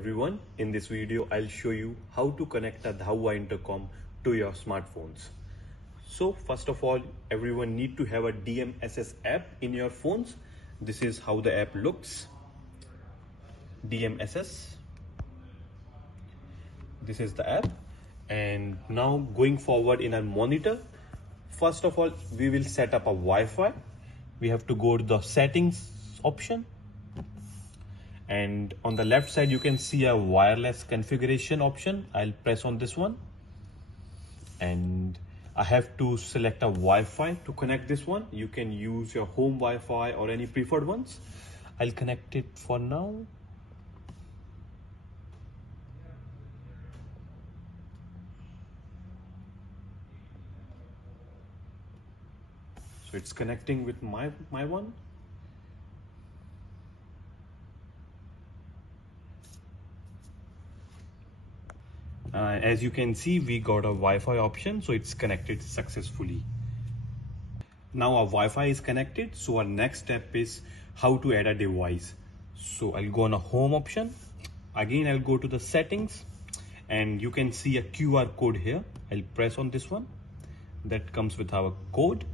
everyone. In this video, I'll show you how to connect a Dahua Intercom to your smartphones. So first of all, everyone need to have a DMSS app in your phones. This is how the app looks. DMSS. This is the app. And now going forward in our monitor, first of all, we will set up a Wi-Fi. We have to go to the settings option. And on the left side, you can see a wireless configuration option. I'll press on this one. And I have to select a Wi-Fi to connect this one. You can use your home Wi-Fi or any preferred ones. I'll connect it for now. So it's connecting with my one. As you can see, we got a Wi-Fi option, so it's connected successfully. Now our Wi-Fi is connected, so our next step is how to add a device. So I'll go on a home option. Again, I'll go to the settings and you can see a QR code here. I'll press on this one. That comes with our code.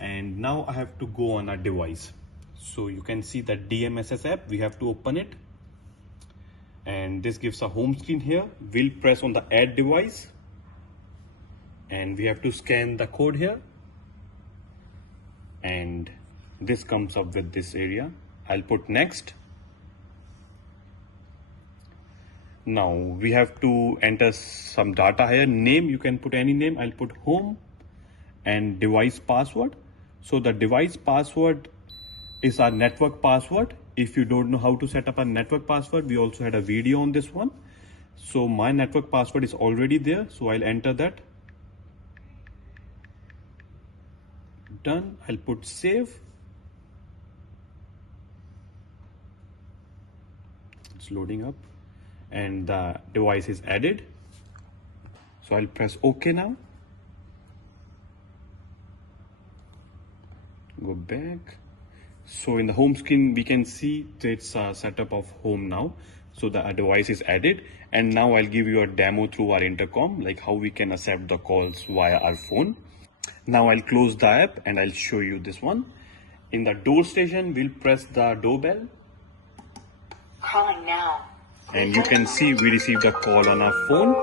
And now I have to go on a device. So you can see that DMSS app, we have to open it. And this gives a home screen here. We'll press on the add device and we have to scan the code here, and this comes up with this area. I'll put next. Now we have to enter some data here. Name, you can put any name. I'll put home, and device password. So the device password is our network password. If you don't know how to set up a network password, we also had a video on this one. So my network password is already there, so I'll enter that. Done. I'll put save. It's loading up and the device is added. So I'll press OK now. Go back. So in the home screen, we can see it's a setup of home now. So the device is added. And now I'll give you a demo through our intercom, like how we can accept the calls via our phone. Now I'll close the app and I'll show you this one. In the door station, we'll press the doorbell. Calling now. And you can see we received a call on our phone.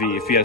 If we are